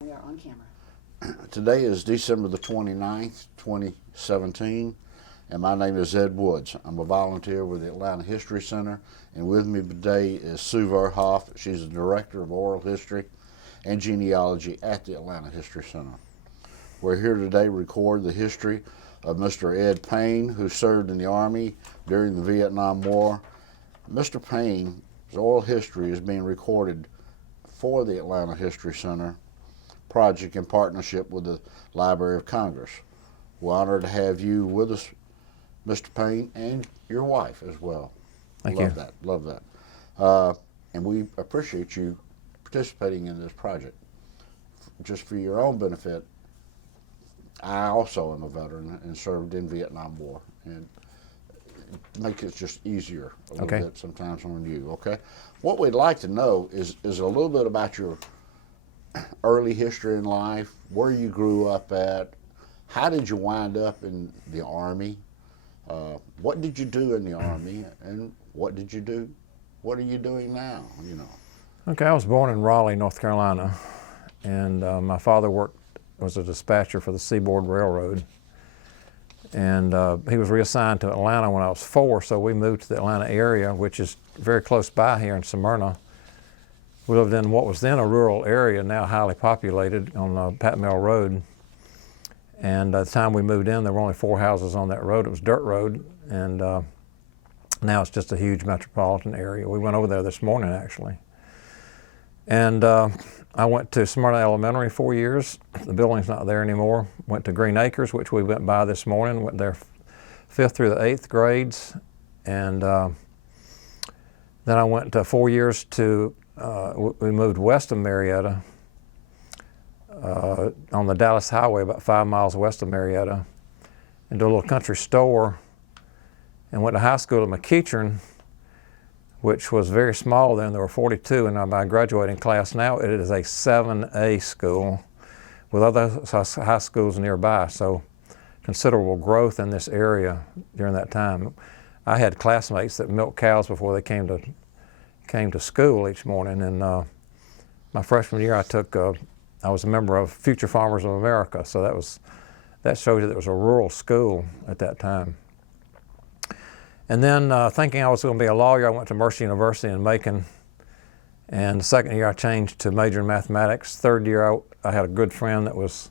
We are on camera. Today is December the 29th, 2017, and my name is Ed Woods. I'm a volunteer with the Atlanta History Center, and with me today is Sue Verhoff. She's the Director of Oral History and Genealogy at the Atlanta History Center. We're here today to record the history of Mr. Ed Payne, who served in the Army during the Vietnam War. Mr. Payne's oral history is being recorded for the Atlanta History Center project in partnership with the Library of Congress. We're honored to have you with us, Mr. Payne, and your wife as well. Thank you. Love that. And we appreciate you participating in this project. Just for your own benefit, I also am a veteran and served in Vietnam War, and make it just easier a little bit sometimes on you, okay? What we'd like to know is a little bit about your early history in life, where you grew up at, how did you wind up in the Army, what did you do in the Army, and what did you do, what are you doing now, you know? Okay, I was born in Raleigh, North Carolina, and my father was a dispatcher for the Seaboard Railroad, and he was reassigned to Atlanta when I was 4, so we moved to the Atlanta area, which is very close by here in Smyrna. We lived in what was then a rural area, now highly populated, on Pat Mill Road. And at the time we moved in, there were only 4 houses on that road. It was dirt road, and now it's just a huge metropolitan area. We went over there this morning, actually. And I went to Smyrna Elementary 4 years. The building's not there anymore. Went to Green Acres, which we went by this morning. Went there 5th through the 8th grades. And then I went 4 years to we moved west of Marietta on the Dallas Highway, about 5 miles west of Marietta, into a little country store, and went to high school at McEachern, which was very small then. There were 42 in my graduating class. Now it is a 7A school with other high schools nearby, so considerable growth in this area during that time. I had classmates that milked cows before they came to school each morning, and my freshman year I was a member of Future Farmers of America, so that showed you that it was a rural school at that time. And then thinking I was going to be a lawyer, I went to Mercer University in Macon, and the second year I changed to major in mathematics. Third year I had a good friend that was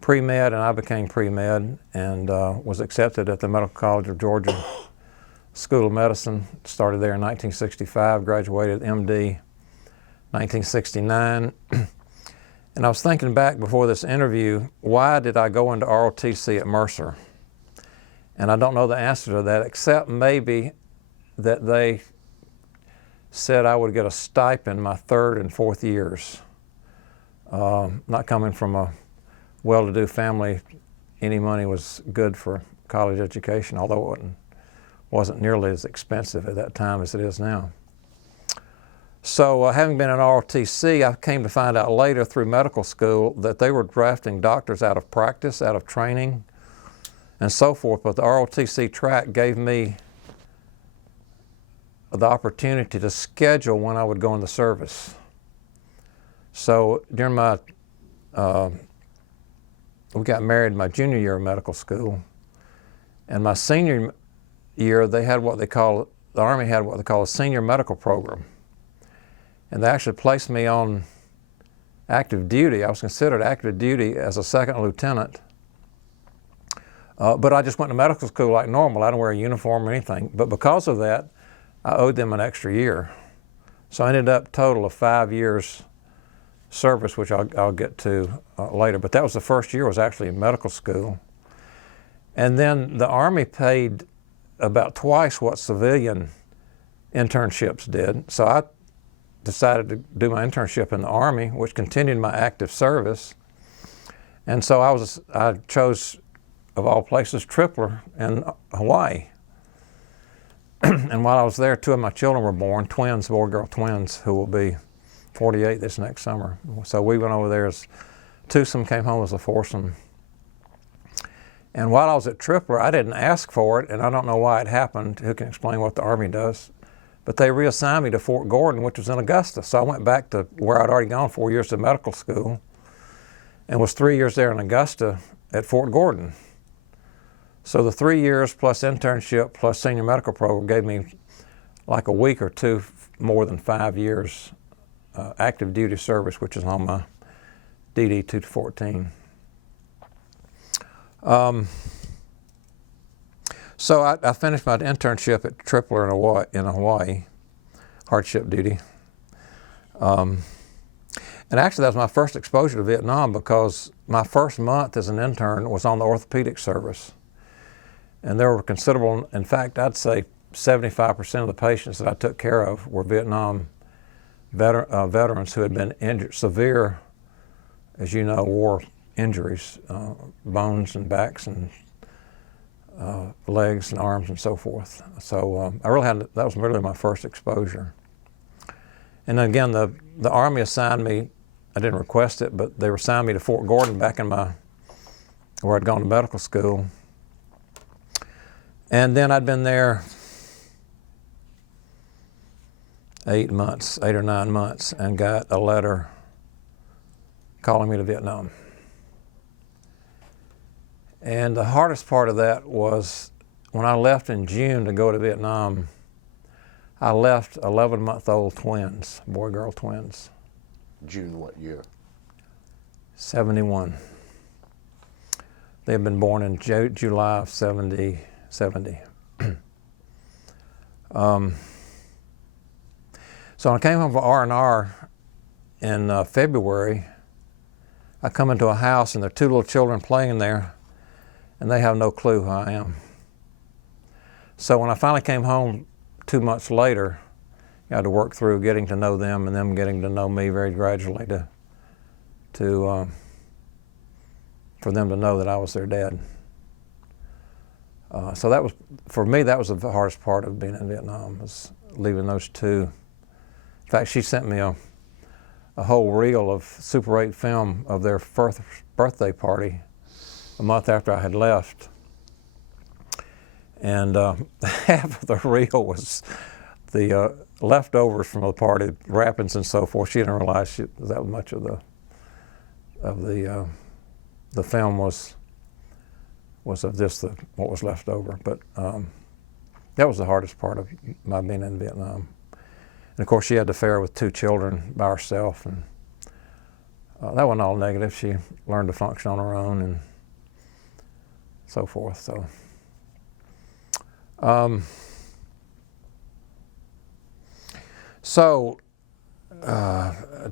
pre-med, and I became pre-med, and was accepted at the Medical College of Georgia School of Medicine. Started there in 1965, graduated MD 1969. And I was thinking back before this interview, why did I go into ROTC at Mercer? And I don't know the answer to that, except maybe that they said I would get a stipend my 3rd and 4th years. Not coming from a well-to-do family, any money was good for college education, although it wasn't nearly as expensive at that time as it is now. So having been in ROTC, I came to find out later through medical school that they were drafting doctors out of practice, out of training, and so forth, but the ROTC track gave me the opportunity to schedule when I would go in the service. So during my, we got married my junior year of medical school, and my senior year the Army had what they call a senior medical program. And they actually placed me on active duty. I was considered active duty as a 2nd lieutenant. But I just went to medical school like normal. I didn't wear a uniform or anything. But because of that, I owed them an extra year. So I ended up total of 5 years service, which I'll get to later. But that was the first year I was actually in medical school. And then the Army paid about twice what civilian internships did. So I decided to do my internship in the Army, which continued my active service. And so I chose, of all places, Tripler in Hawaii. And while I was there, 2 of my children were born, twins, boy-girl twins, who will be 48 this next summer. So we went over there as twosome, came home as a foursome. And while I was at Tripler, I didn't ask for it, and I don't know why it happened. Who can explain what the Army does? But they reassigned me to Fort Gordon, which was in Augusta. So I went back to where I'd already gone 4 years to medical school. and was 3 years there in Augusta at Fort Gordon. So the 3 years plus internship plus senior medical program gave me like a week or two more than 5 years active duty service, which is on my DD 214. So I finished my internship at Tripler in Hawaii, hardship duty. And actually that was my first exposure to Vietnam, because my first month as an intern was on the orthopedic service. And there were considerable, in fact, I'd say 75% of the patients that I took care of were Vietnam veterans who had been injured, severe, as you know, war injuries, bones and backs and legs and arms and so forth. So that was really my first exposure. And then again, the Army assigned me, I didn't request it, but they assigned me to Fort Gordon back in where I'd gone to medical school. And then I'd been there 8 or 9 months, and got a letter calling me to Vietnam. And the hardest part of that was when I left in June to go to Vietnam, I left 11-month-old twins, boy-girl twins. June what year? 71. They had been born in July of 70. So when I came home from R&R in February, I come into a house and there are 2 little children playing there, and they have no clue who I am. So when I finally came home 2 months later, I had to work through getting to know them and them getting to know me very gradually for them to know that I was their dad. So that was, for me, that was the hardest part of being in Vietnam, was leaving those 2. In fact, she sent me a whole reel of Super 8 film of their first birthday party a month after I had left. And half of the reel was the leftovers from the party, wrappings and so forth. She didn't realize that much of the film was of just what was left over. But that was the hardest part of my being in Vietnam. And of course, she had to fare with 2 children by herself, and that wasn't all negative. She learned to function on her own and so forth. I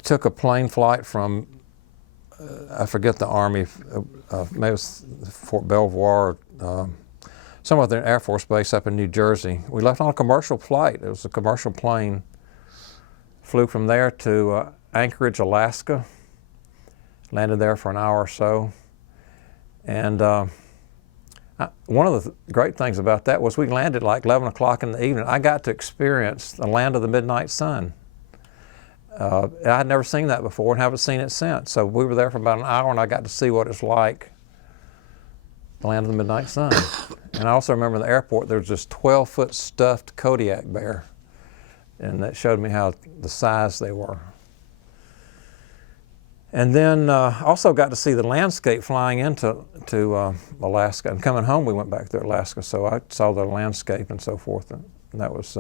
took a plane flight from, I forget the Army, maybe it was Fort Belvoir, somewhere at the Air Force Base up in New Jersey. We left on a commercial flight. It was a commercial plane. Flew from there to Anchorage, Alaska. Landed there for an hour or so. And one of the great things about that was we landed like 11 o'clock in the evening. I got to experience the land of the midnight sun. I had never seen that before and haven't seen it since. So we were there for about an hour, and I got to see what it's like, the land of the midnight sun. And I also remember in the airport there was this 12-foot stuffed Kodiak bear, and that showed me how the size they were. And then also got to see the landscape flying into Alaska. And coming home, we went back to Alaska, so I saw the landscape and so forth. And that was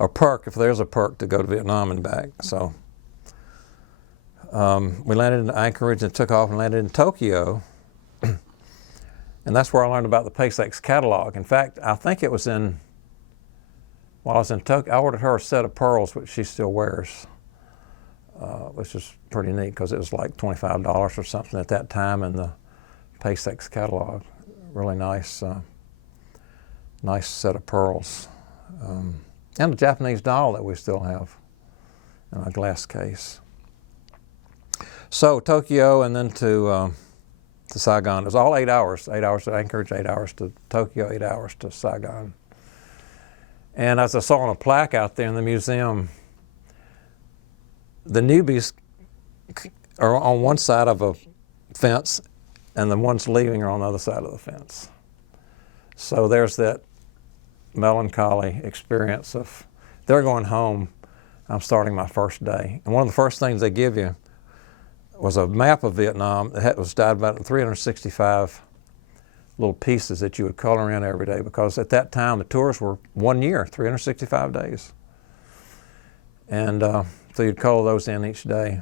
a perk, if there's a perk, to go to Vietnam and back. So we landed in Anchorage and took off and landed in Tokyo. And that's where I learned about the PACEX catalog. In fact, I think it was while I was in Tokyo, I ordered her a set of pearls, which she still wears, which is pretty neat because it was like $25 or something at that time in the PACEX catalog. Really nice, nice set of pearls. And a Japanese doll that we still have in a glass case. So Tokyo and then to Saigon. It was all 8 hours. 8 hours to Anchorage, 8 hours to Tokyo, 8 hours to Saigon. And as I saw on a plaque out there in the museum, the newbies are on one side of a fence and the ones leaving are on the other side of the fence. So there's that melancholy experience of they're going home, I'm starting my first day. And one of the first things they give you was a map of Vietnam that was divided about 365 little pieces that you would color in every day, because at that time the tours were 1 year, 365 days. And so you'd color those in each day.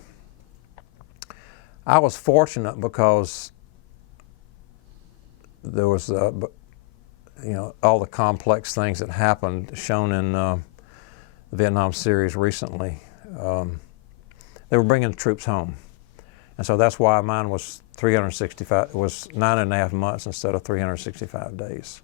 I was fortunate because there was, all the complex things that happened shown in the Vietnam series recently. They were bringing the troops home. And so that's why mine was 365, it was 9.5 months instead of 365 days.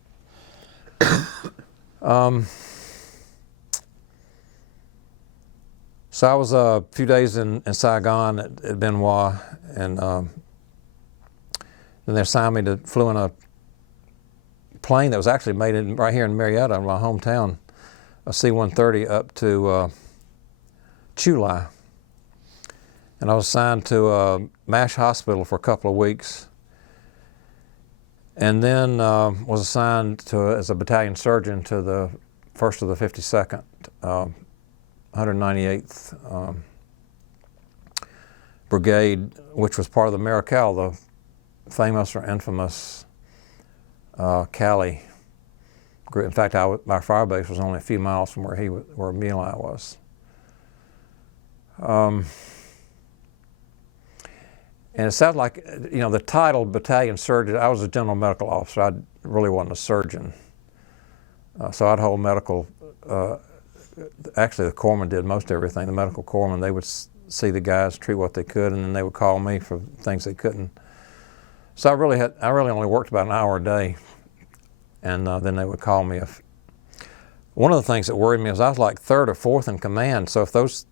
So I was a few days in Saigon at Bien Hoa, and then they assigned me to flew in a plane that was actually made right here in Marietta, my hometown, a C-130 up to Chu Lai. And I was assigned to MASH Hospital for a couple of weeks, and then was assigned as a battalion surgeon to the 1st of the 52nd, 198th Brigade, which was part of the MEDCAP, the famous or infamous Cali group. In fact, my fire base was only a few miles from where My Lai was. And it sounded like, the title battalion surgeon, I was a general medical officer. I really wasn't a surgeon. So I'd hold medical, actually the corpsman did most everything. The medical corpsman, they would see the guys, treat what they could, and then they would call me for things they couldn't. So I really only worked about an hour a day, and then they would call me. One of the things that worried me was I was like 3rd or 4th in command, so if those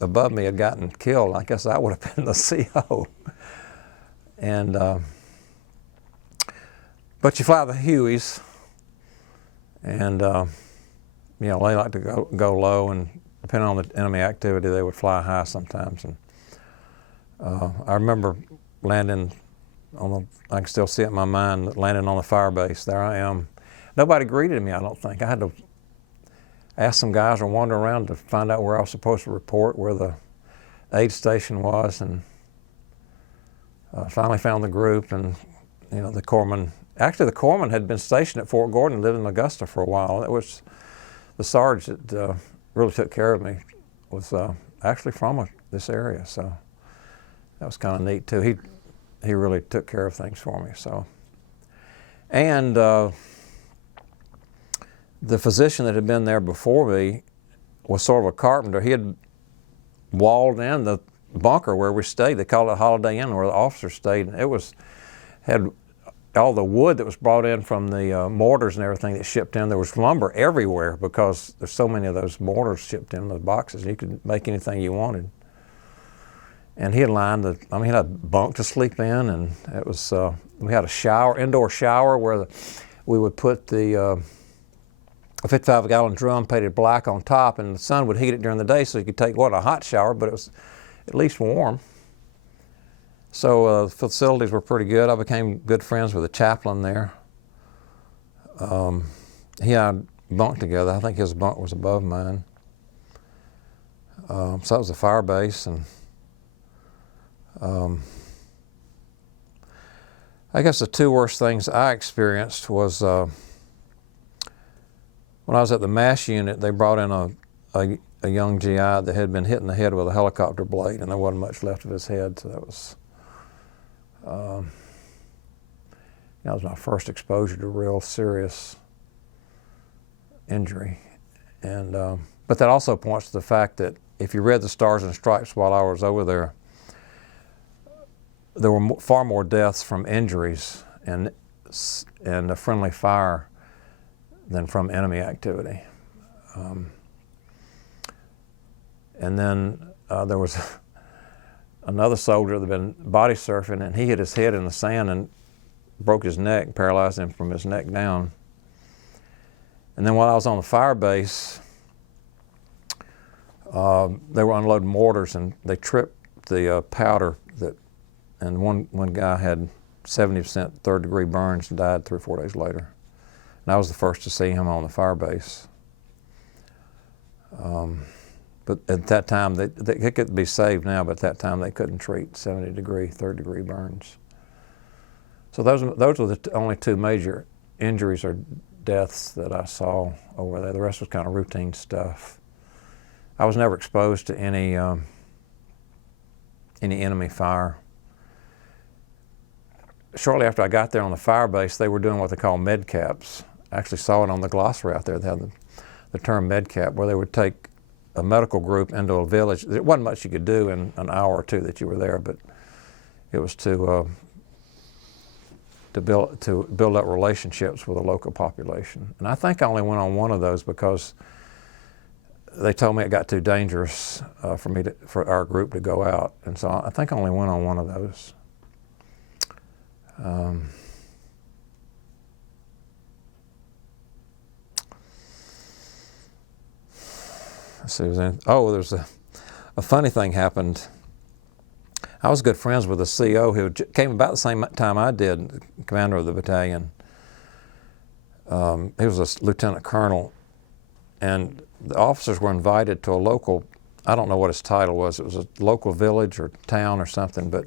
above me had gotten killed, I guess I would have been the CO. And but you fly the Hueys, and they like to go low, and depending on the enemy activity, they would fly high sometimes. And I remember landing I can still see it in my mind, landing on the fire base. There I am. Nobody greeted me, I don't think. I had to ask some guys or wander around to find out where I was supposed to report, where the aid station was, and finally found the group. And the corpsman, actually the corpsman had been stationed at Fort Gordon, lived in Augusta for a while. It was the sergeant that really took care of me, was actually from this area, so that was kind of neat too. He really took care of things for me. So, and the physician that had been there before me was sort of a carpenter. He had walled in the bunker where we stayed. They called it Holiday Inn, where the officers stayed. And it had all the wood that was brought in from the mortars and everything that shipped in. There was lumber everywhere because there's so many of those mortars shipped in those boxes. You could make anything you wanted. And he had he had a bunk to sleep in, and it was, we had a indoor shower where we would put a 55-gallon drum painted black on top, and the sun would heat it during the day, so you could take a hot shower, but it was at least warm. So the facilities were pretty good. I became good friends with the chaplain there. He and I bunked together. I think his bunk was above mine. So that was a fire base, and I guess the two worst things I experienced was when I was at the MASH unit. They brought in a young GI that had been hit in the head with a helicopter blade, and there wasn't much left of his head. So that was that was my first exposure to real serious injury. And but that also points to the fact that if you read the Stars and Stripes while I was over there, there were far more deaths from injuries and a friendly fire than from enemy activity. And then there was another soldier that had been body surfing, and he hit his head in the sand and broke his neck, paralyzed him from his neck down. And then while I was on the fire base, they were unloading mortars, and they tripped the powder and one guy had 70% third-degree burns and died 3 or 4 days later. And I was the first to see him on the fire base. But at that time, they could be saved now, but at that time they couldn't treat 70-degree, third-degree burns. So those were the only two major injuries or deaths that I saw over there. The rest was kind of routine stuff. I was never exposed to any enemy fire. Shortly after I got there on the fire base, they were doing what they call MEDCAPs. I actually saw it on the glossary out there. They had the term MEDCAP, where they would take a medical group into a village. There wasn't much you could do in an hour or two that you were there, but it was to build up relationships with the local population. And I think I only went on one of those because they told me it got too dangerous for our group to go out, and so I think I only went on one of those. Let's see, there's a funny thing happened. I was good friends with a CO who came about the same time I did, commander of the battalion. He was a lieutenant colonel, and the officers were invited to a local, I don't know what his title was, it was a local village or town or something, but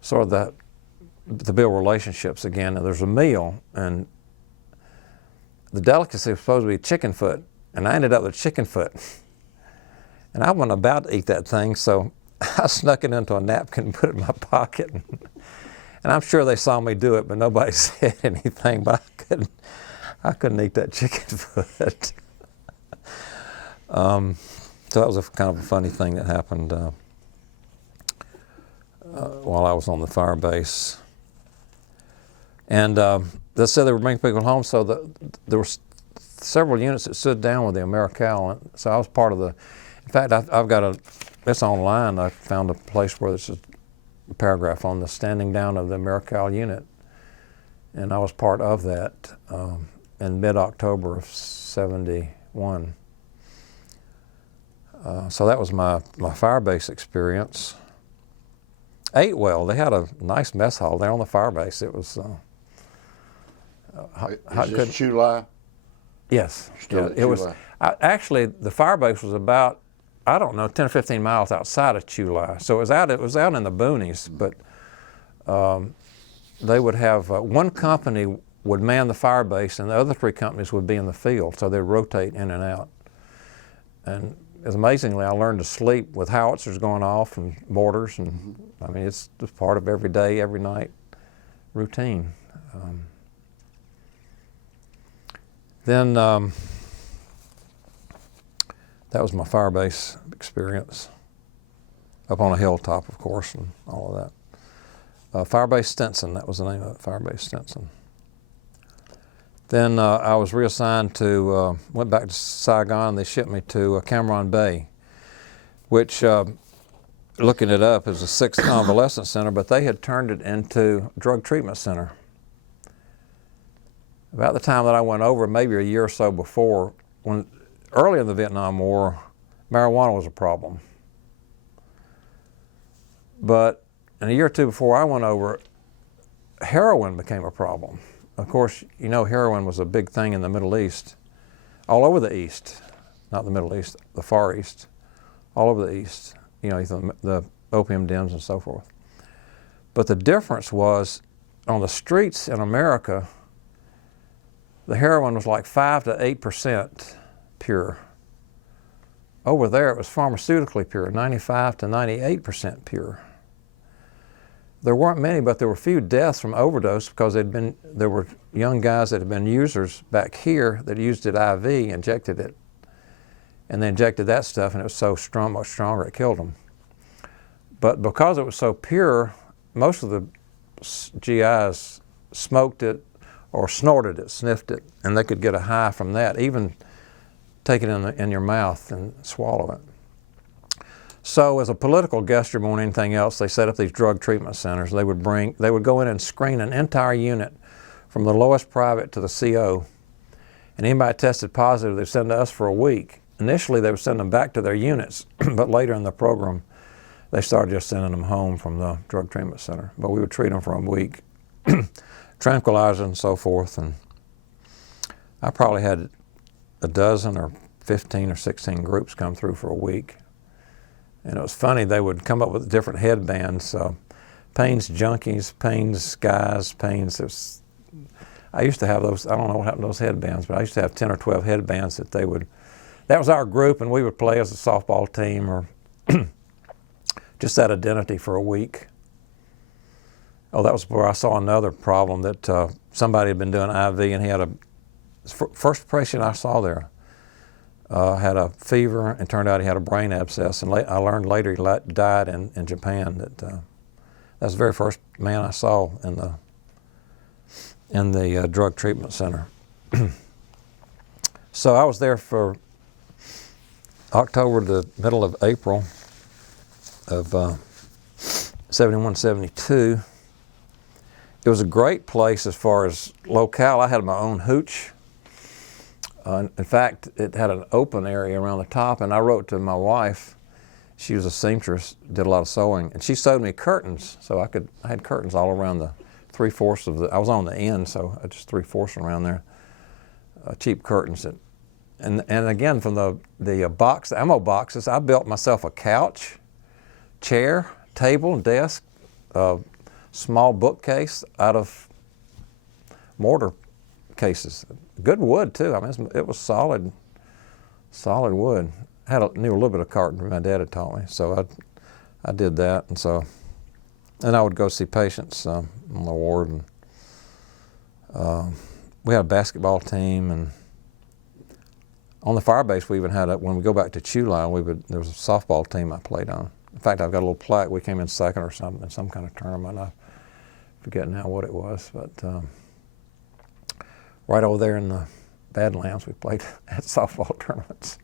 sort of to build relationships again. And there's a meal, and the delicacy was supposed to be chicken foot, and I ended up with chicken foot. And I wasn't about to eat that thing, so I snuck it into a napkin and put it in my pocket. And I'm sure they saw me do it, but nobody said anything, but I couldn't eat that chicken foot. So that was kind of a funny thing that happened while I was on the fire base. And they said they were bringing people home, so there were several units that stood down with the AmeriCal. So I was part of in fact, I've got it's online. I found a place where there's a paragraph on the standing down of the AmeriCal unit. And I was part of that in mid-October of '71. So that was my fire base experience. Ate well. They had a nice mess hall there on the fire base. It was Is this July? Yes. Still It was. Actually, the fire base was about, I don't know, 10 or 15 miles outside of Chulai. So it was out in the boonies, but they would have, one company would man the fire base and the other three companies would be in the field, so they'd rotate in and out. And amazingly, I learned to sleep with howitzers going off and mortars, and I mean, it's just part of every day, every night routine. Then that was my fire base experience, up on a hilltop, of course, and all of that. Fire Base Stinson, that was the name of it, Fire Base Stinson. Then I was reassigned to, went back to Saigon. They shipped me to Cam Bay, which, looking it up, is a 6th convalescent center, but they had turned it into a drug treatment center. About the time that I went over, maybe a year or so before, early in the Vietnam War, marijuana was a problem. But in a year or two before I went over, heroin became a problem. Of course, you know, heroin was a big thing in the Middle East, all over the East, not the Middle East, the Far East, all over the East, you know, the opium dens and so forth. But the difference was, on the streets in America, the heroin was like 5 to 8% pure. Over there, it was pharmaceutically pure, 95 to 98% pure. There weren't many, but there were few deaths from overdose because there were young guys that had been users back here that used it IV, injected it, and they injected that stuff, and it was so strong, much stronger, it killed them. But because it was so pure, most of the GIs smoked it or snorted it, sniffed it, and they could get a high from that, even take it in your mouth and swallow it. So as a political gesture more than anything else, they set up these drug treatment centers. They would go in and screen an entire unit from the lowest private to the CO. And anybody tested positive, they'd send to us for a week. Initially, they would send them back to their units, but later in the program, they started just sending them home from the drug treatment center. But we would treat them for a week, tranquilize and so forth. And I probably had a dozen or 15 or 16 groups come through for a week. And it was funny, they would come up with different headbands. Payne's Junkies, Payne's Guys, Payne's. I used to have those, I don't know what happened to those headbands, but I used to have 10 or 12 headbands that that was our group, and we would play as a softball team or just that identity for a week. Oh, that was where I saw another problem that somebody had been doing IV, and he had first patient I saw there had a fever, and turned out he had a brain abscess, and I learned later he died in Japan. That's the very first man I saw in the drug treatment center. So I was there for October to the middle of April of 71, 72. It was a great place as far as locale. I had my own hooch. In fact, it had an open area around the top, and I wrote to my wife. She was a seamstress, did a lot of sewing, and she sewed me curtains, so I had curtains all around the 3/4 of I was on the end, so I just 3/4 around there, cheap curtains. And again, from the ammo boxes, I built myself a couch, chair, table, desk, small bookcase out of mortar cases. Good wood too. I mean, it was solid wood. Knew a little bit of carpentry. My dad had taught me, so I did that, and I would go see patients on the ward, and we had a basketball team, and on the fire base we even had when we go back to Chew Line, there was a softball team I played on. In fact, I've got a little plaque. We came in second or something in some kind of tournament. I forget now what it was, but right over there in the Badlands, we played at softball tournaments.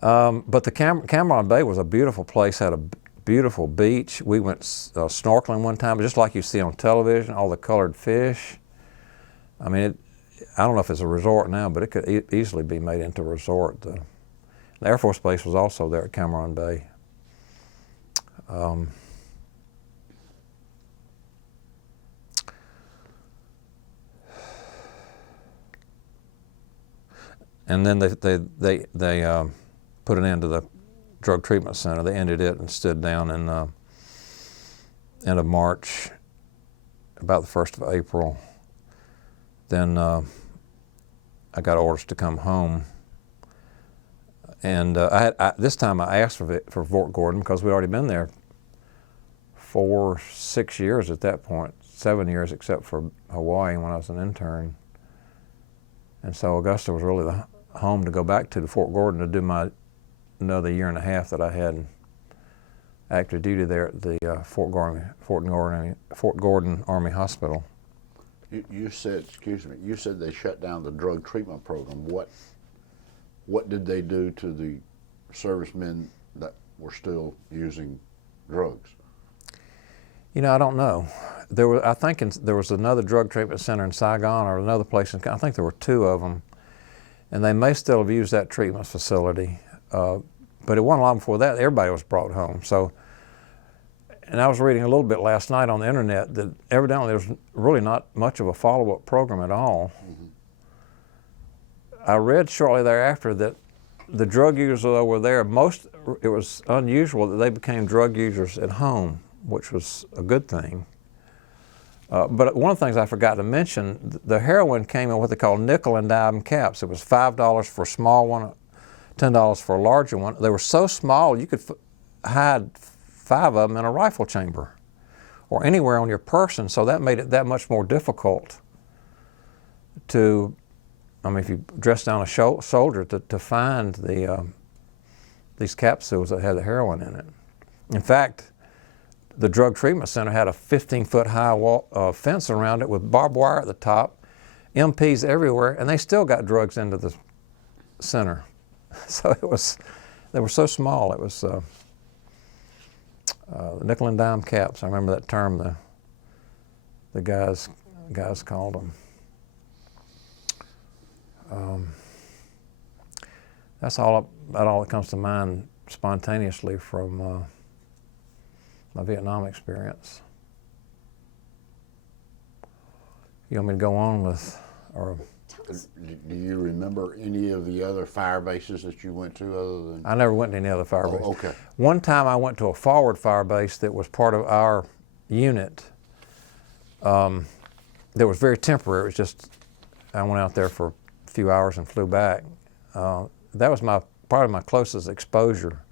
But the Cameron Bay was a beautiful place, had a beautiful beach. We went snorkeling one time, just like you see on television, all the colored fish. I mean, I don't know if it's a resort now, but it could easily be made into a resort. The Air Force Base was also there at Cameron Bay. And then they put an end to the drug treatment center. They ended it and stood down in end of March, about the 1st of April. Then I got orders to come home, and this time I asked for Fort Gordon because we'd already been there 6 years at that point, 7 years except for Hawaii when I was an intern. And so Augusta was really the home to go back to Fort Gordon to do my another year and a half that I had active duty there at the Fort Gordon Army Hospital. You said, excuse me, you said they shut down the drug treatment program. What did they do to the servicemen that were still using drugs? You know, I don't know. I think there was another drug treatment center in Saigon or another place. I think there were 2 of them, and they may still have used that treatment facility. But it wasn't long before that. Everybody was brought home. So, and I was reading a little bit last night on the internet that evidently there's really not much of a follow-up program at all. Mm-hmm. I read shortly thereafter that the drug users that were there, it was unusual that they became drug users at home, which was a good thing. But one of the things I forgot to mention, the heroin came in what they call nickel and dime caps. It was $5 for a small one, $10 for a larger one. They were so small you could hide 5 of them in a rifle chamber or anywhere on your person, so that made it that much more difficult to, I mean, if you dress down a soldier, to find these capsules that had the heroin in it. In fact, the drug treatment center had a 15-foot high fence around it with barbed wire at the top, MPs everywhere, and they still got drugs into the center. So they were so small. It was the nickel and dime caps. I remember that term the guys called them. That's about all that comes to mind spontaneously from my Vietnam experience. You want me to go on with, or? Tell us. Do you remember any of the other fire bases that you went to other than? I never went to any other fire base. Okay. One time I went to a forward fire base that was part of our unit. That was very temporary. It was just, I went out there for a few hours and flew back. That was probably my closest exposure,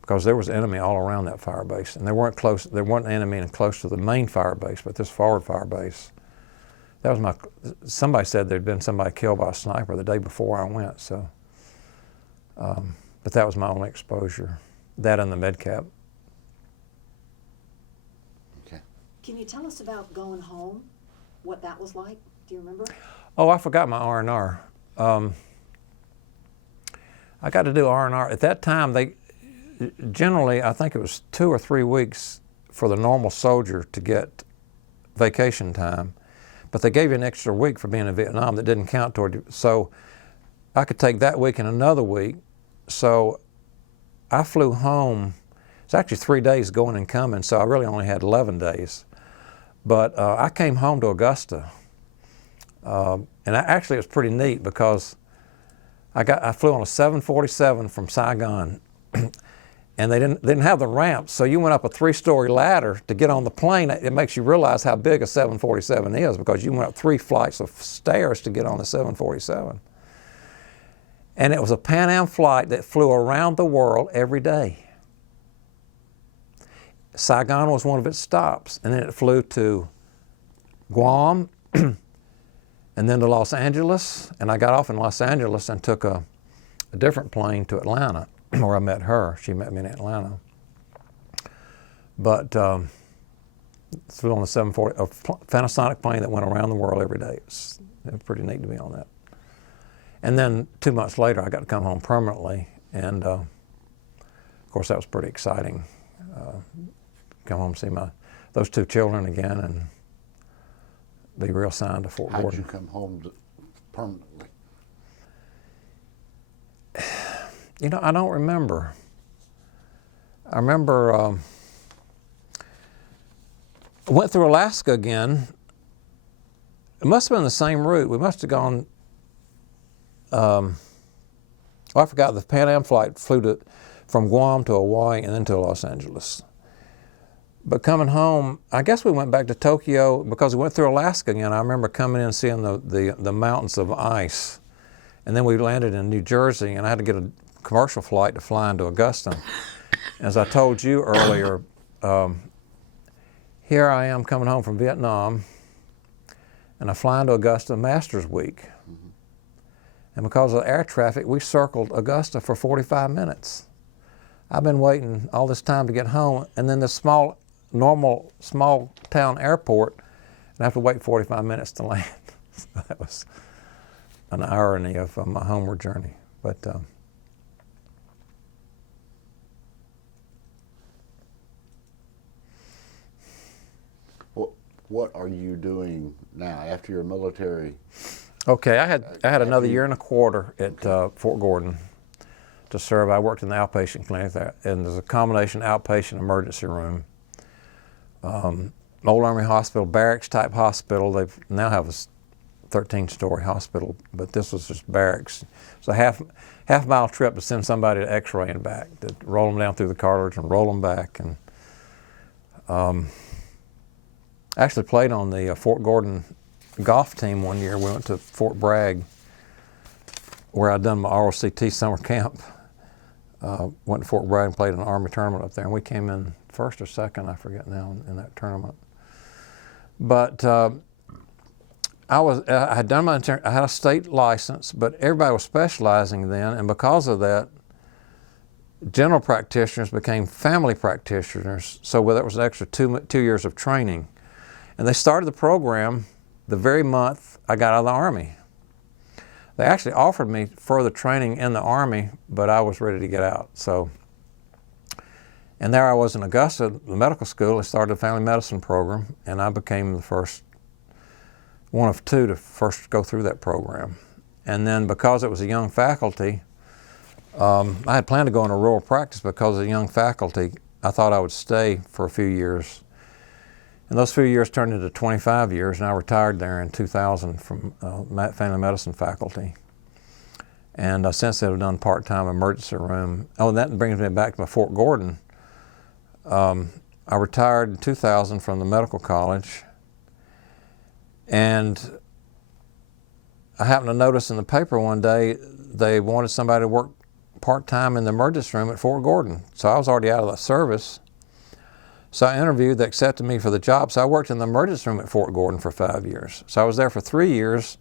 because there was enemy all around that fire base, and there weren't enemy close to the main fire base, but this forward fire base. That was somebody said there'd been somebody killed by a sniper the day before I went, so. But that was my only exposure. That and the MEDCAP. Okay. Can you tell us about going home? What that was like? Do you remember? Oh, I forgot my R&R. I got to do R&R. At that time, generally, I think it was 2 or 3 weeks for the normal soldier to get vacation time. But they gave you an extra week for being in Vietnam that didn't count toward you. So I could take that week and another week. So I flew home. It's actually 3 days going and coming, so I really only had 11 days. But I came home to Augusta. Actually, it was pretty neat because I flew on a 747 from Saigon. And they didn't have the ramps, so you went up a 3-story ladder to get on the plane. It makes you realize how big a 747 is, because you went up 3 flights of stairs to get on the 747. And it was a Pan Am flight that flew around the world every day. Saigon was one of its stops, and then it flew to Guam, and then to Los Angeles, and I got off in Los Angeles and took a different plane to Atlanta, where I met her. She met me in Atlanta. But flew on the 740, a Panasonic plane that went around the world every day. It was pretty neat to be on that. And then 2 months later, I got to come home permanently, and of course that was pretty exciting. Come home and see those 2 children again, and be reassigned to Fort Gordon. How'd you come home permanently? You know, I don't remember. I remember I went through Alaska again. It must have been the same route. We must have gone, I forgot, the Pan Am flight flew from Guam to Hawaii and then to Los Angeles. But coming home, I guess we went back to Tokyo because we went through Alaska again. I remember coming in and seeing the mountains of ice. And then we landed in New Jersey, and I had to get a commercial flight to fly into Augusta. As I told you earlier, here I am coming home from Vietnam, and I fly into Augusta Masters Week. Mm-hmm. And because of the air traffic, we circled Augusta for 45 minutes. I've been waiting all this time to get home, and then this normal small town airport, and I have to wait 45 minutes to land. So that was an irony of my homeward journey. But what are you doing now after your military? Okay, I had another year and a quarter at Fort Gordon to serve. I worked in the outpatient clinic there, and there's a combination outpatient emergency room. Old Army Hospital, barracks type hospital. They now have a 13-story hospital, but this was just barracks. It's a half mile trip to send somebody to X-ray and back, to roll them down through the cartilage and roll them back. And I actually played on the Fort Gordon golf team one year. We went to Fort Bragg, where I'd done my ROTC summer camp. Went to Fort Bragg and played an Army tournament up there, and we came in first or second, I forget now, in that tournament. But I had done my intern. I had a state license, but everybody was specializing then, and because of that, general practitioners became family practitioners. So that was an extra 2 years of training, and they started the program the very month I got out of the Army. They actually offered me further training in the Army, but I was ready to get out. So, and there I was in Augusta, the medical school. I started a family medicine program, and I became the first one of 2 to first go through that program. And then because it was a young faculty, I had planned to go into rural practice. Because of the young faculty, I thought I would stay for a few years And those few years turned into 25 years, and I retired there in 2000 from family medicine faculty. And since then I've done part-time emergency room. Oh, and that brings me back to my Fort Gordon. I retired in 2000 from the medical college, and I happened to notice in the paper one day they wanted somebody to work part-time in the emergency room at Fort Gordon. So I was already out of the service. So I interviewed, they accepted me for the job. So I worked in the emergency room at Fort Gordon for 5 years. So I was there for 3 years,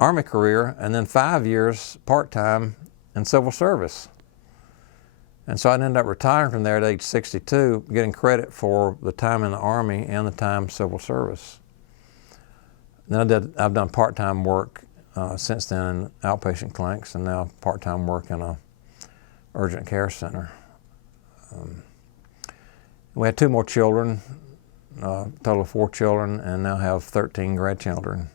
Army career, and then 5 years part-time in civil service. And so I ended up retiring from there at age 62, getting credit for the time in the Army and the time civil service. And then I've done part-time work since then in outpatient clinics, and now part-time work in a urgent care center. We had 2 more children, total of 4 children, and now have 13 grandchildren,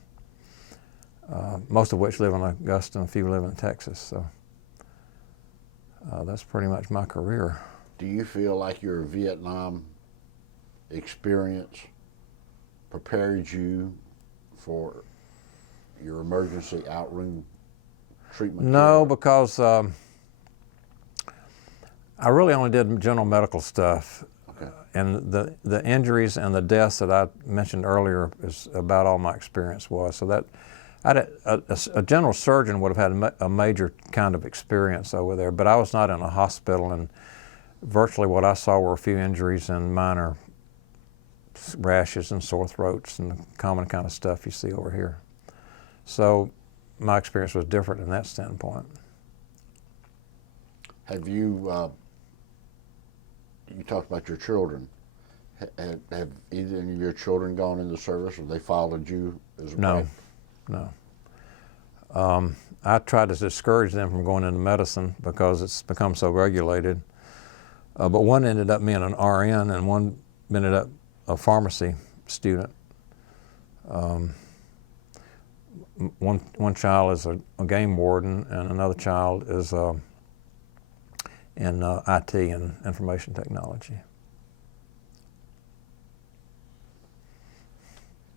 most of which live in Augusta and a few live in Texas. So that's pretty much my career. Do you feel like your Vietnam experience prepared you for your emergency outroom treatment? No, because I really only did general medical stuff. Okay. And the injuries and the deaths that I mentioned earlier is about all my experience was. So that a general surgeon would have had a major kind of experience over there, but I was not in a hospital, and virtually what I saw were a few injuries and minor rashes and sore throats and the common kind of stuff you see over here. So my experience was different in that standpoint. Have you, you talked about your children. Have either of your children gone into service, or they followed you as a No, no. I tried to discourage them from going into medicine because it's become so regulated. But one ended up being an RN, and one ended up a pharmacy student. One child is a game warden, and another child is in IT and information technology.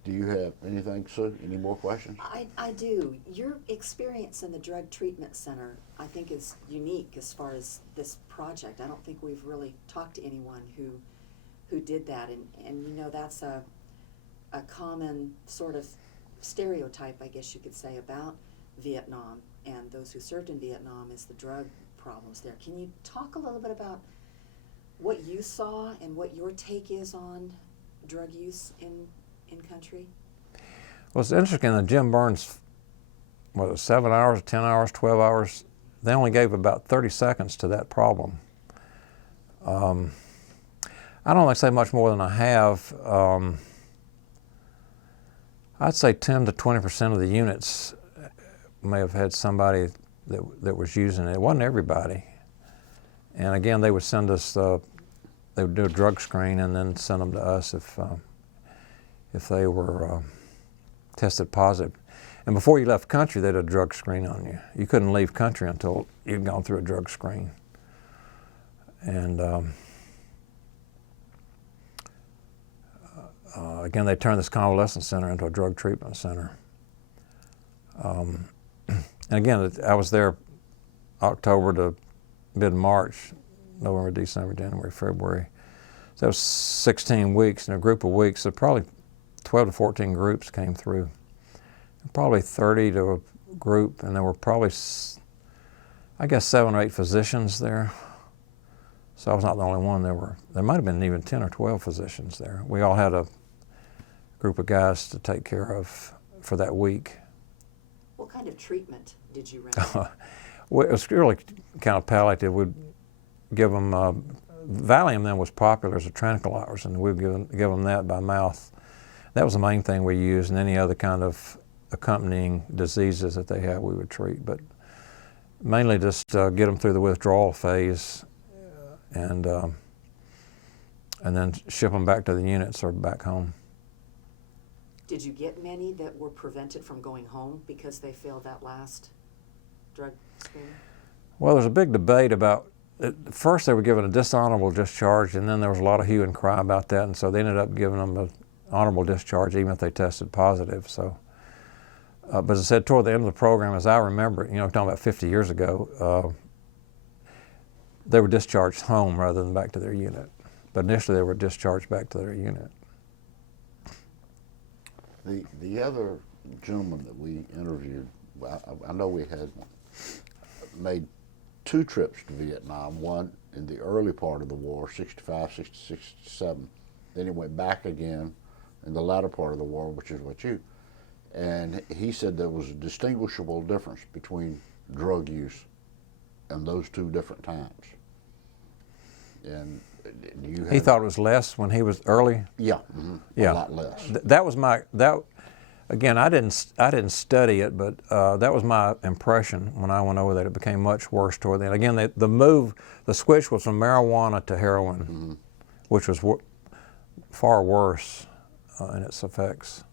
Do you have anything, Sue? Any more questions? I do. Your experience in the drug treatment center, I think, is unique as far as this project. I don't think we've really talked to anyone who did that, and you know, that's a common sort of stereotype, I guess you could say, about Vietnam and those who served in Vietnam is the drug problems there. Can you talk a little bit about what you saw and what your take is on drug use in country? Well, it's interesting that Jim Burns, was it 7 hours, 10 hours, 12 hours? They only gave about 30 seconds to that problem. I don't like to say much more than I have. I'd say 10 to 20% of the units may have had somebody that was using it. It wasn't everybody. And again, they would send us, they would do a drug screen and then send them to us if they were tested positive. And before you left country, they did a drug screen on you. You couldn't leave country until you'd gone through a drug screen. And again, they turned this convalescent center into a drug treatment center. And again, I was there October to mid-March, November, December, January, February. So that was 16 weeks, in a group of weeks. So probably 12 to 14 groups came through. Probably 30 to a group, and there were probably, I guess, 7 or 8 physicians there. So I was not the only one. There might have been even 10 or 12 physicians there. We all had a group of guys to take care of for that week. What kind of treatment did you render? Well, it was really kind of palliative. We'd give them, Valium then was popular as a tranquilizer, and we'd give them that by mouth. That was the main thing we used, and any other kind of accompanying diseases that they had we would treat. But mainly just get them through the withdrawal phase and then ship them back to the units or back home. Did you get many that were prevented from going home because they failed that last drug screen? Well, there's a big debate about at first they were given a dishonorable discharge, and then there was a lot of hue and cry about that, and so they ended up giving them an honorable discharge even if they tested positive. So, but as I said, toward the end of the program, as I remember it, talking about 50 years ago, they were discharged home rather than back to their unit. But initially they were discharged back to their unit. The other gentleman that we interviewed, I know we had made 2 trips to Vietnam, one in the early part of the war, 65, 66, 67. Then he went back again in the latter part of the war, which is what you. And he said there was a distinguishable difference between drug use and those 2 different times. And you had, He thought it was less when he was early? Yeah, Yeah. a lot less. That was again, I didn't study it, but that was my impression when I went over there. It became much worse toward the end. Again, the switch was from marijuana to heroin, which was far worse in its effects.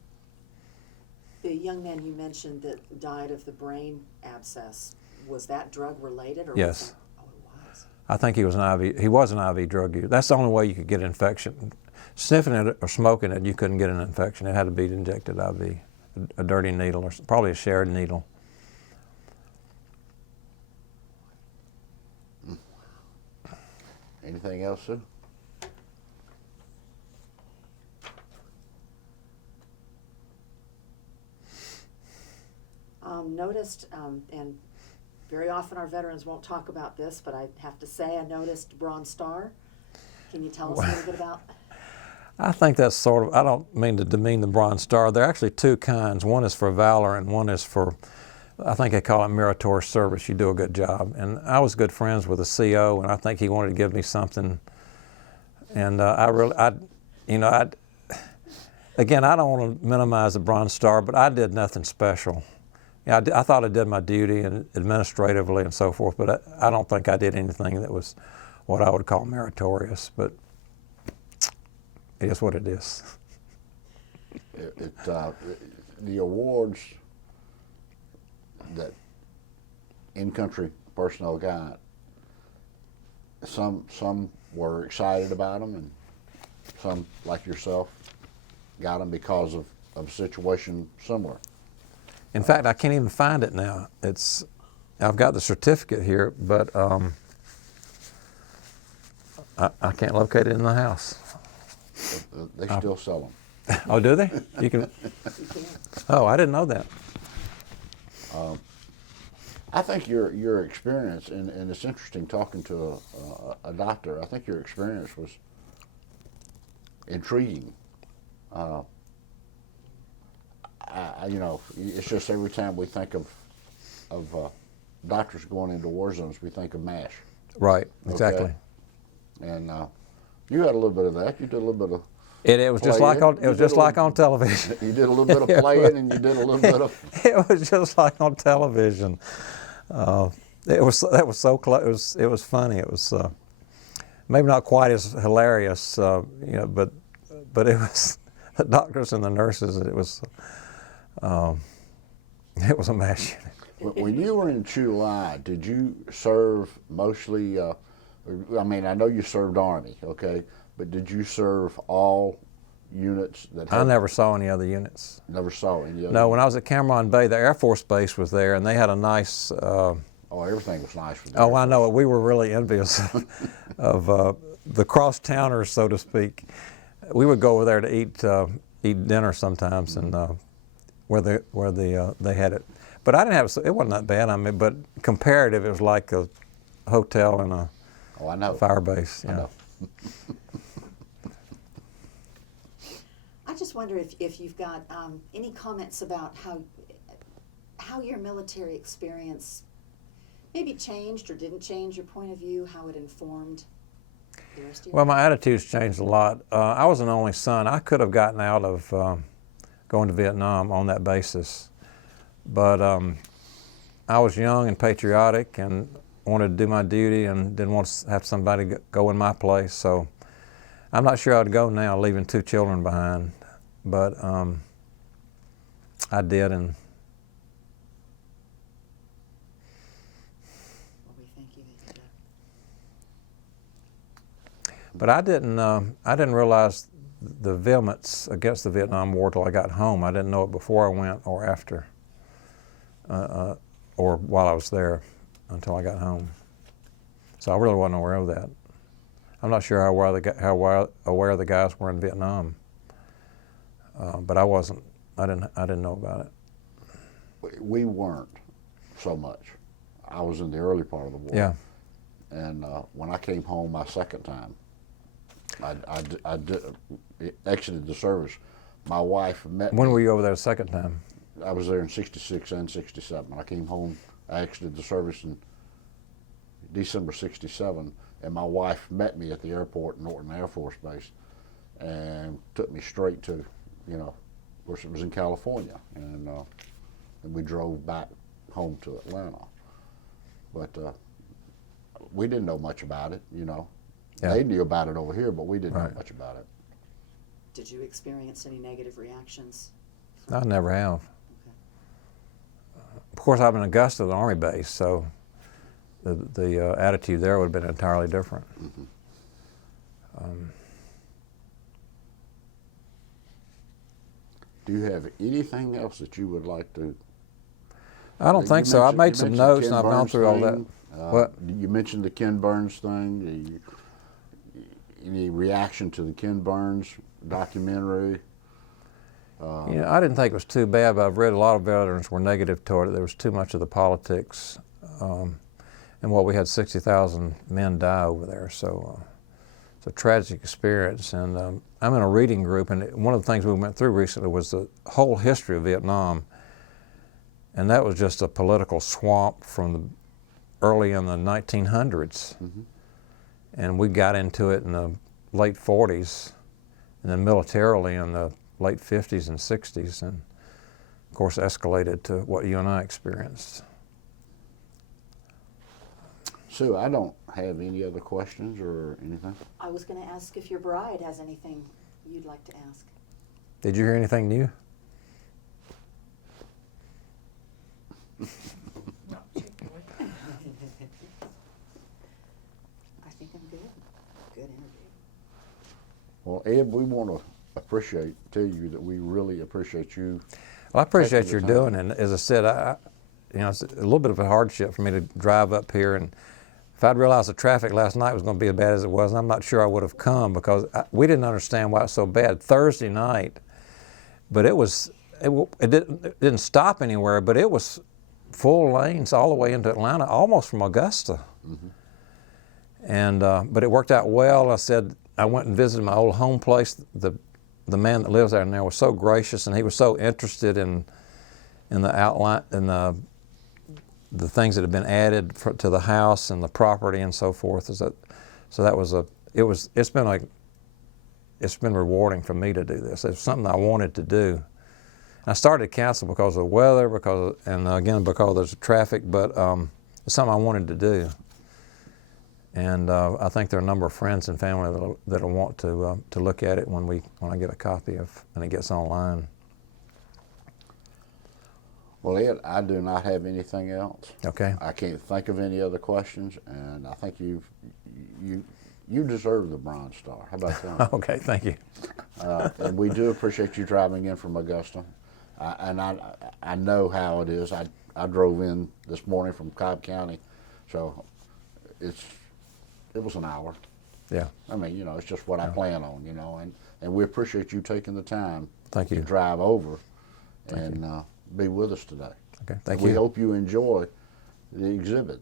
The young man you mentioned that died of the brain abscess, was that drug related? Or Yes. Was that, oh, it was. I think he was an IV drug user. That's the only way you could get an infection. Sniffing it or smoking it, you couldn't get an infection. It had to be injected IV, a dirty needle or probably a shared needle. Anything else, Sue? Noticed, and very often our veterans won't talk about this, but I have to say I noticed Bronze Star. Can you tell us a little bit about? I think that's sort of, I don't mean to demean the Bronze Star. There are actually 2 kinds. One is for valor and one is for, I think they call it meritorious service. You do a good job. And I was good friends with the CO, and I think he wanted to give me something. And again, I don't want to minimize the Bronze Star, but I did nothing special. Yeah, I thought I did my duty and administratively and so forth, but I don't think I did anything that was what I would call meritorious, but it is what it is. The awards that in-country personnel got, some were excited about them, and some, like yourself, got them because of a situation similar. In fact, I can't even find it now. I've got the certificate here, but I can't locate it in the house. They still sell them. Oh, do they? You can. Oh, I didn't know that. I think your experience, and it's interesting talking to a doctor, I think your experience was intriguing. It's just every time we think of doctors going into war zones, we think of MASH. Right, exactly. Okay? And you had a little bit of that. You did a little bit of. It was just like on television. You did a little bit of playing, and you did a little bit of. It was just like on television. That was so close. It was funny. It was maybe not quite as hilarious, but it was the doctors and the nurses. It was a MASH unit. When you were in July, did you serve mostly? I know you served Army, okay, but did you serve all units that had? I never saw any other units. Never saw any other. No, when I was at Cameron Bay, the Air Force Base was there, and they had a nice. Everything was nice for them. Oh, I know it. We were really envious of the cross-towners, so to speak. We would go over there to eat dinner sometimes, and where they had it. But I didn't have it wasn't that bad. But comparative, it was like a hotel and a fire base. Yeah. I know. I just wonder if you've got any comments about how your military experience maybe changed or didn't change your point of view, how it informed the rest of your life? Well, my attitude's changed a lot. I was an only son. I could have gotten out of going to Vietnam on that basis. But I was young and patriotic and wanted to do my duty and didn't want to have somebody go in my place. So I'm not sure I'd go now, leaving 2 children behind. But I did, and Well, we thank you that you did. But I didn't realize the vehemence against the Vietnam War till I got home. I didn't know it before I went or after, or while I was there until I got home. So I really wasn't aware of that. I'm not sure how aware the guys were in Vietnam, but I wasn't. I didn't know about it. We weren't so much. I was in the early part of the war. Yeah. And when I came home my second time, I exited the service. My wife met me. When were you over there the second time? I was there in '66 and '67. I came home, I exited the service in December '67, and my wife met me at the airport, Norton Air Force Base, and took me straight to, you know, of course it was in California, and we drove back home to Atlanta. But we didn't know much about it, you know. Yeah. They knew about it over here, but we didn't Right. know much about it. Did you experience any negative reactions? I never have. Okay. Of course, I'm in Augusta, the Army base, so the attitude there would have been entirely different. Mm-hmm. Do you have anything else that you would like to? I don't think so. I made some notes and I've gone through all that. What? You mentioned the Ken Burns thing. Any reaction to the Ken Burns documentary? You know, I didn't think it was too bad, but I've read a lot of veterans were negative toward it. There was too much of the politics. And we had 60,000 men die over there, so it's a tragic experience. And I'm in a reading group, and one of the things we went through recently was the whole history of Vietnam. And that was just a political swamp from early in the 1900s. Mm-hmm. And we got into it in the late 40s, and then militarily in the late 50s and 60s, and of course escalated to what you and I experienced. Sue, I don't have any other questions or anything. I was going to ask if your bride has anything you'd like to ask. Did you hear anything new? I think I'm good. Good interview. Well, Ed, we want to tell you that we really appreciate you. Well, I appreciate taking your the time. doing it. And as I said, you know, it's a little bit of a hardship for me to drive up here, and if I'd realized the traffic last night was going to be as bad as it was, I'm not sure I would have come, because we didn't understand why it was so bad Thursday night. But it didn't stop anywhere, but it was full lanes all the way into Atlanta, almost from Augusta. Mm-hmm. And but it worked out well. I went and visited my old home place. The man that lives there now was so gracious, and he was so interested in the outline and the things that had been added to the house and the property and so forth. It's been rewarding for me to do this. It's something I wanted to do. I started to cancel because of the weather, because there's traffic, but it's something I wanted to do. And I think there are a number of friends and family that'll want to look at it when I get a copy when it gets online. Well, Ed, I do not have anything else. Okay. I can't think of any other questions, and I think you deserve the Bronze Star. How about that? Okay, thank you. And we do appreciate you driving in from Augusta. I know how it is. I drove in this morning from Cobb County, so it was an hour. Yeah. I mean, you know, it's just what I plan on, you know, and we appreciate you taking the time Thank you. to drive over Thank and be with us today. Okay, thank We you. hope you enjoy the exhibit.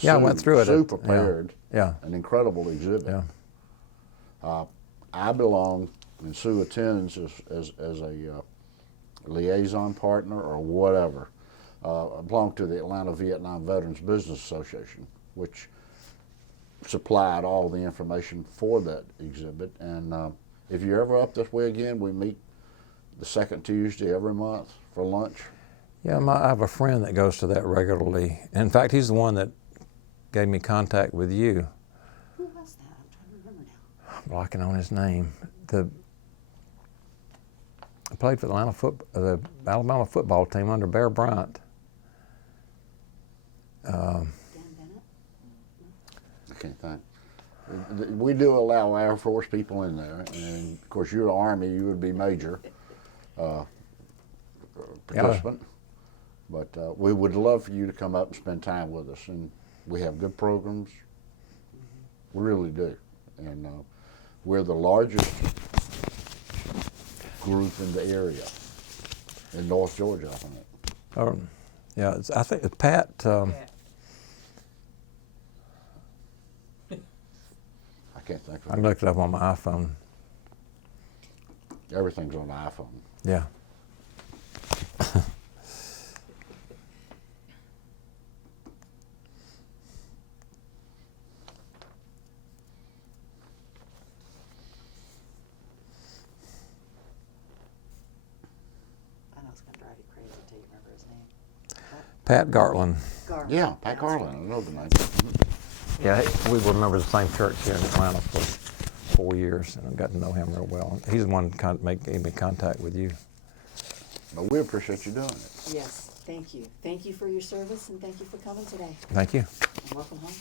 Yeah, I went through it. Sue prepared Yeah. an incredible exhibit. Yeah. I belong, and Sue attends as a liaison partner or whatever. I belong to the Atlanta Vietnam Veterans Business Association, which supplied all the information for that exhibit. And if you're ever up this way again, we meet the second Tuesday every month for lunch. Yeah, I have a friend that goes to that regularly. In fact, he's the one that gave me contact with you. Who was that? I'm trying to remember now. I'm blocking on his name. I played for the Alabama football team under Bear Bryant. Dan Bennett? I can't think. We do allow Air Force people in there, and of course you're Army, you would be major participant. But we would love for you to come up and spend time with us, and we have good programs. We really do, and we're the largest group in the area in North Georgia, I think. Yeah, I think Pat. I can't think I of it. looked it up on my iPhone. Everything's on the iPhone. Yeah. I know it's gonna drive you crazy till you remember his name. Pat Gartland. Garland. Yeah, Pat That's Garland, right. I know the name. Yeah, we were members of the same church here in Atlanta for 4 years, and I got to know him real well. He's the one who gave me contact with you. But we appreciate you doing it. Yes, thank you. Thank you for your service and thank you for coming today. Thank you. And welcome home.